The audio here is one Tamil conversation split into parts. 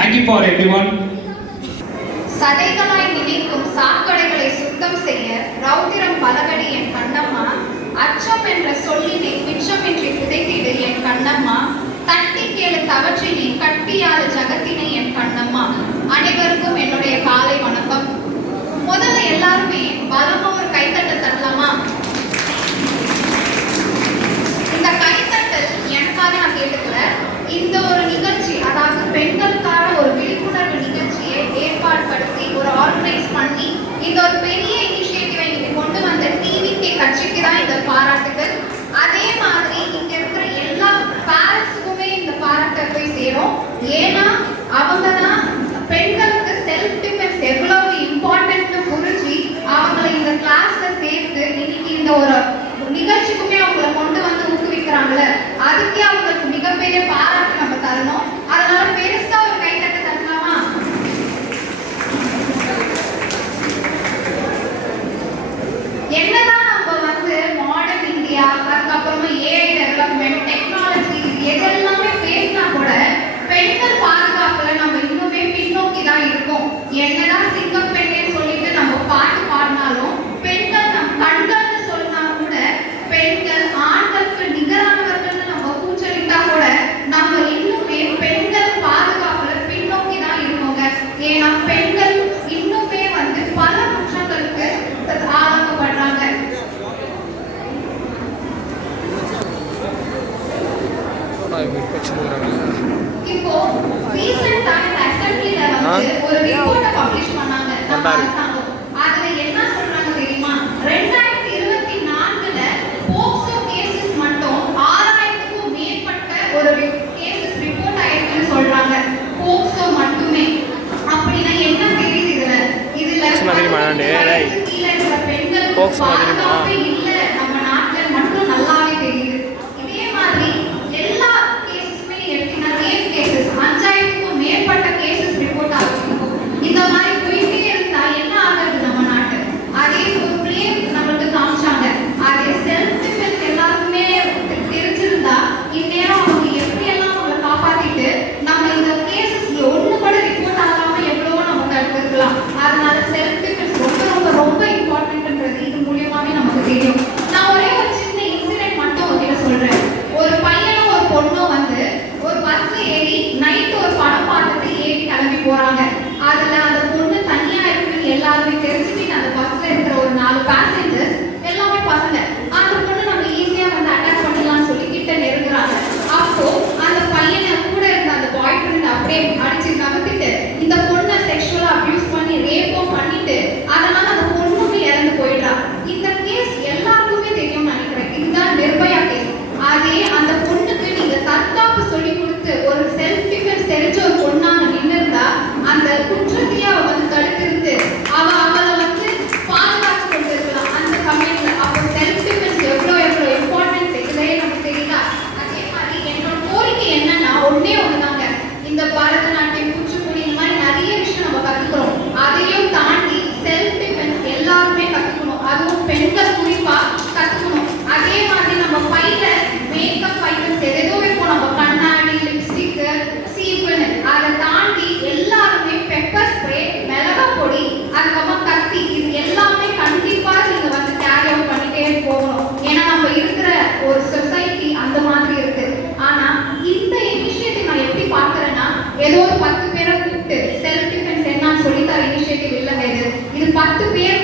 Thank you for everyone. சதைகளாய் நினைக்கும் சாக்கடைகளை சுத்தம் செய்ய ரௌதிரம் பலகடி என் கண்ணம்மா. அச்சம் என்ற சொல்லினை மிச்சமின்றி புதைத்திடு என் கண்ணம்மா. தட்டி கேளு தவற்றினை கட்டியாத ஜகத்தினை என் கண்ணம்மா. அனைவருக்கும் என்னுடைய காலை வணக்கம். முதல்ல எல்லாருமே பலமா ஒரு கைத்தட்ட தட்டலாமா? இந்த கைத்தட்டல் எனக்காக நான் கேட்டுக்கல. இந்த ஒரு நிகழ்ச்சி, அதாவது பெண்களுக்கான ஒரு விழிப்புணர்வு நிகழ்ச்சியை ஏற்பாடுபடுத்தி ஒரு ஆர்கனைஸ் பண்ணி இந்த ஒரு பெரிய இனிஷியேட்டிவை இன்னைக்கு கொண்டு வந்த டிவிகே கட்சிக்கு தான் இந்த பாராட்டுகள். அதே மாதிரி இங்க இருக்கிற எல்லா பேரண்ட்ஸுக்குமே இந்த பாராட்டை போய் சேரும். ஏன்னா அவங்க தான் பெண்களுக்கு செல்ஃப் டிஃபென்ஸ் எவ்வளவு இம்பார்ட்டன்ட்னு புரிஞ்சு அவங்களை இந்த கிளாஸ்ல சேர்த்து இன்னைக்கு இந்த ஒரு நிகழ்ச்சிக்குமே அவங்களை கொண்டு வந்து ஊக்குவிக்கிறாங்கல்ல, அதுக்கே அவங்களுக்கு மிகப்பெரிய பாராட்டு நம்ம தரணும். அதனால பெருசா ஒரு கைத்தட்ட தரலாமா? என்னதான் நம்ம வந்து மாடர்ன் இந்தியா, அதுக்கப்புறமா ஏஐ டெவலப்மெண்ட், டெக்னாலஜி எதெல்லாமே பேசினா கூட பெண்கள் பாதுகாப்புல நம்ம இன்னுமே பின்னோக்கி தான் இருக்கோம். என்னதான் சிங்கம் பெண்ணே சொல்லிட்டு நம்ம பாட்டு பாடினாலும் பெண்கள் நம் கண்கள்னு சொன்னா கூட பெண்கள் ஆண்களுக்கு நிகரானவர்கள் நம்ம கூச்சலிட்டா கூட நம்ம இன்னுமே பெண்கள் பாதுகாப்புல பின்னோக்கி தான் இருக்கோங்க. ஏன்னா பெண்கள் இன்னுமே வந்து பல குற்றங்களுக்கு ஆளாக்கப்படுறாங்க. இப்போ ரீசெண்டா அசெம்பிளில வந்து ஒரு ரிப்போர்ட்ட பப்ளிஷ் பண்ணாங்க நம்ம அரசாங்கம். அதுல என்ன சொல்றாங்க தெரியுமா? 2024ல போக்சோ கேसेस மட்டும் 6000க்கும் மேற்பட்ட ஒரு கேसेस ரிப்போர்ட் ஆயிருக்குன்னு சொல்றாங்க. போக்சோ மட்டுமே. அப்படினா என்ன தெரியுது இதுல? கீழ இருக்கிற பெண்கள் பாதுகாப்பே இல்ல நம்ம நாட்டுல மட்டும் நல்லாவே தெரியுது. இதே மாதிரி எல்லா கேसेसமே எடுத்தீங்கன்னா ரேப் கேसेस 5000க்கும் மேற்பட்ட கேसेस ரிப்போர்ட் ஆகிருக்கு. இந்த மாதிரி போயிட்டே இருந்தா என்ன ஆகுது நம்ம நாட்டு? அதே ஒரு பிளேம் நமக்கு காமிச்சாங்க. அதே செல்ஃப் டிஃபென்ஸ் எல்லாருக்குமே தெரிஞ்சிருந்தா இந்நேரம் அவங்க எப்படியெல்லாம் அவங்களை காப்பாத்திட்டு நம்ம இந்த கேसेस ஒண்ணு கூட ரிப்போர்ட் ஆகாம எவ்வளவோ நம்ம தடுத்துக்கலாம். அதனால செல்ஃப் டிஃபென்ஸ் ரொம்ப ரொம்ப ரொம்ப இம்பார்ட்டன்ட்ன்றது இது மூலியமாவே நமக்கு தெரியும். நான் ஒரே ஒரு சின்ன இன்சிடென்ட் மட்டும் உங்ககிட்ட சொல்றேன். ஒரு பையனும் ஒரு பொண்ணும் வந்து ஒரு பஸ்ல ஏறி நைட் ஒரு படம் பார்த்துட்டு ஏறி கிளம்பி போறாங்க. அதுல அந்த பொண்ணு தனியா இருக்குன்னு எல்லாருமே தெரிஞ்சுட்டு அந்த பஸ்ல இருக்கிற ஒரு 4 பேசஞ்சர்ஸ் எல்லாமே பசங்க. அந்த பொண்ணு நம்ம ஈஸியா வந்து அட்டாக் பண்ணலாம்னு சொல்லி கிட்ட நெருங்குறாங்க. அப்போ அந்த பையனை கூட இருந்த அந்த பாய் ஃப்ரெண்ட் அப்படியே அடிச்சு நகர்த்திட்டு இந்த பொண்ணை செக்ஷுவலா அபியூஸ் பண்ணி ரேப்பும் பண்ணிட்டு அதனால அந்த பொண்ணுமே இறந்து போயிடுறா. இந்த கேஸ் எல்லாருக்குமே தெரியும் நினைக்கிறேன். இதுதான் நிர்பயா கேஸ். அதே அந்த பொண்ணுக்கு நீங்க தற்காப்பு சொல்லி கொடுத்து ஒரு செல்ஃப் டிஃபென்ஸ் தெரிஞ்ச ஒரு பொண்ணாங்க நின்று இருந்தா அந்த குற்றத்தையே அவ வந்து தடுத்திருந்து அவளை வந்து பாதுகாத்து கொண்டு இருக்கலாம் அந்த சமயத்துல. அப்போ செல்ஃப் டிஃபென்ஸ் எவ்வளவு இம்பார்ட்டன்ட் இதுலயே நமக்கு தெரியுதா? அதே மாதிரி என்னோட கோரிக்கை என்னன்னா ஒன்னே ஒண்ணுதாங்க. இந்த பரதநாட்டியம், குச்சிப்புடி இந்த மாதிரி நிறைய விஷயம் நம்ம கத்துக்கிறோம். அதையும் தாண்டி செல்ஃப் டிஃபென்ஸ் எல்லாருமே கத்துக்கணும். அதுவும் பெண்கள் குறிப்பா கத்துக்கணும். அதே மாதிரி நம்ம பையில மேக்கப் ஐட்டம்ஸ் எதோ வைப்போம். நம்ம கண்ணாடி, லிப்ஸ்டிக், சீப்புன்னு அதை தாண்டி எல்லாருமே பெப்பர் ஸ்ப்ரே, மிளகா பொடி, அதுக்கப்புறம் கத்தி, இது எல்லாமே கண்டிப்பா நீங்க வந்து கேரி அவுட் பண்ணிட்டே போகணும். ஏன்னா நம்ம இருக்கிற ஒரு சொசைட்டி அந்த மாதிரி இருக்கு. ஆனா இந்த இனிஷியேட்டிவ் நான் எப்படி பார்க்கறேன்னா ஏதோ ஒரு 10 பேரை கூப்பிட்டு செல்ஃப் டிஃபென்ஸ் என்னன்னு சொல்லித்தர இனிஷியேட்டிவ் இல்லைங்க. இது 10 பேர்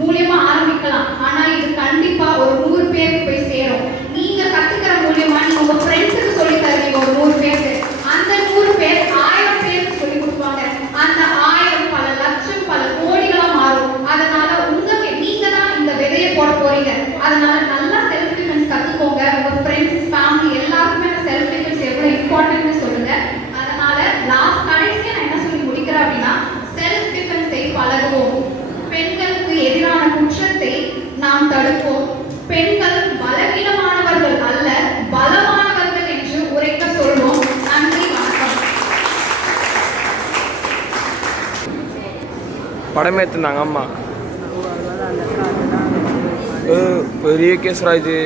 மூலியமா ஆரம்பிக்கலாம். ஆனா இது கண்டிப்பா ஒரு 100 பேருக்கு போய் சேரும். நீங்க கத்துக்கிற மூலியமா நீங்க உங்க ஃப்ரெண்ட்ஸுக்கு சொல்லி தருவீங்க ஒரு 100 பேருக்கு. அந்த 100 பேர் 1000 பேருக்கு சொல்லி கொடுப்பாங்க. அந்த 1000 பல லட்சம் பல கோடிகளா மாறும். அதனால நீங்க தான் இந்த விதையை போட போறீங்க. அதனால நல்லா செல்ஃப் டிஃபென்ஸ் கத்துக்கோங்க. உங்க ஃப்ரெண்ட்ஸ், ஃபேமிலி எல்லாருக்குமே செல்ஃப் டிஃபென்ஸ் எவ்வளவு இம்பார்ட்டன்ட்னு சொல்லுங்க. அதனால கடைசியா நான் என்ன சொல்லி முடிக்கிறேன் அப்படின்னா செல்ஃப் டிஃபென்ஸை பழகுவோம். பெண்களுக்கு எதிரான குற்றத்தை நாம் தடுப்போம். பெண்கள் பலவீனமானவர்கள் அல்ல, பலமானவர்கள் என்று உரைக்க சொல்வோம். நன்றி, வணக்கம். படமே எடுத்துருந்தாங்க அம்மா. பெரிய கேஸ்ரா இது.